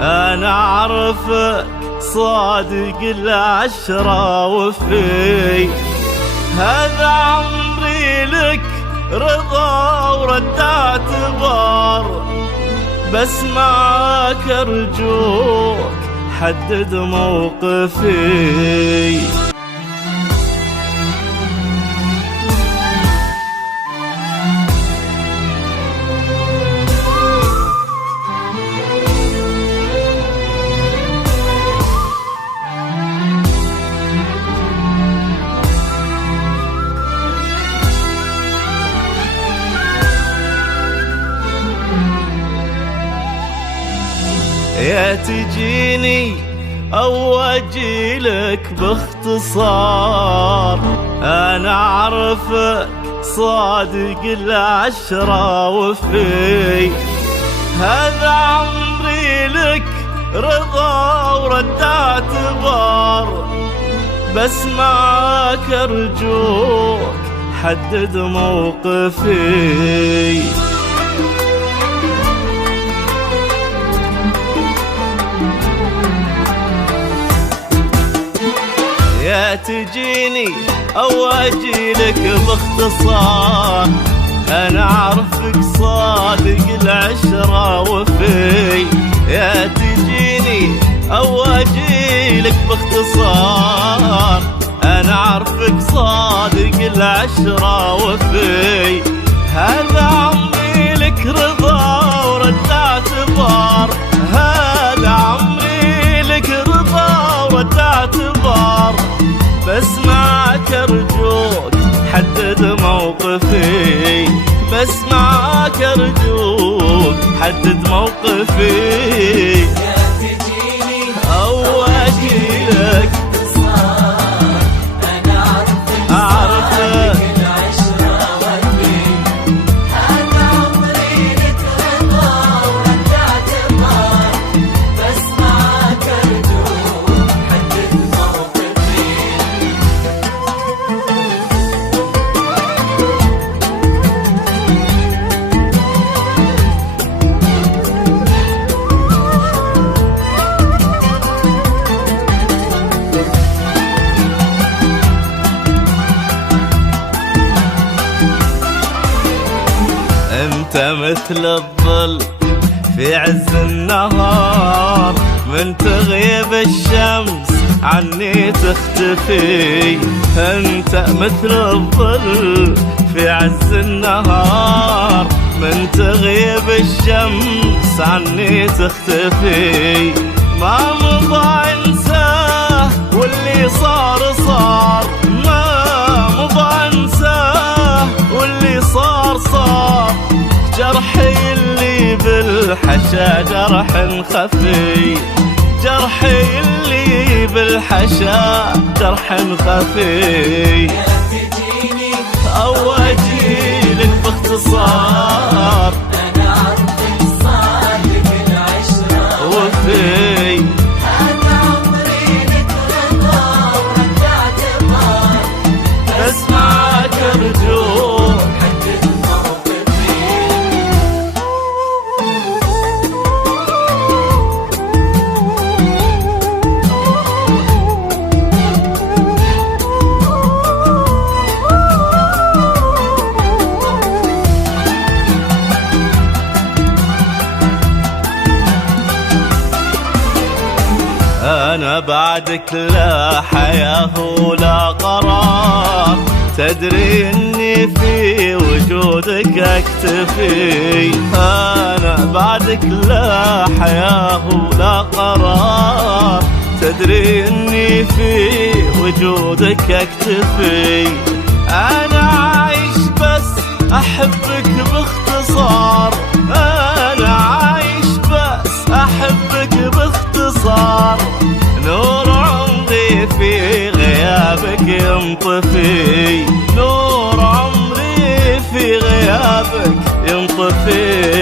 أنا أعرفك صادق العشرة وفي هذا عمري لك رضا ورد اعتبار، بس معاك أرجوك حدد موقفي. يا تجيني أو أجيلك باختصار، أنا أعرفك صادق العشرة وفي هذا عمري لك رضا ورد اعتبار، بس معاك أرجوك حدد موقفي. يا تجيني أو أجيلك باختصار، أنا أعرفك صادق العشرة وفي يا تجيني أو أجيلك باختصار، أنا أعرفك صادق العشرة وفي هذا عمري لك رضا ورد اعتبار، هذا عمري لك رضا ورد اعتبار، بس معاك أرجوك حدد موقفي، بس معاك أرجوك حدد موقفي. يا تجيني أو أجيلك باختصار، أنا أعرفك العشرة وفي هذا عمري لك رضا ورد اعتبار، بس معاك أرجوك حدد موقفي. أنت مثل الظل في عز النهار، من تغيب الشمس عني تختفي، أنت مثل الظل في عز النهار، من تغيب الشمس عني تختفي، ما مضى انساه واللي صار صار، ما مضى انساه واللي صار صار، جرحي اللي بالحشا جرح خفي، جرحي اللي بالحشا جرح خفي. يا تجيني أو أجيلك باختصار، أنا أعرفك صادق العشرة وفي هذا عمري لك رضا ورد اعتبار، بس معاك أرجوك حدد موقفي. أنا بعدك لا حياة ولا قرار، تدري إني في وجودك أكتفي، أنا بعدك لا حياة ولا قرار، تدري إني في وجودك أكتفي، أنا عايش بس أحبك باختصار، أنا عايش بس أحبك باختصار، نور عمري في غيابك ينطفي، نور عمري في غيابك ينطفي.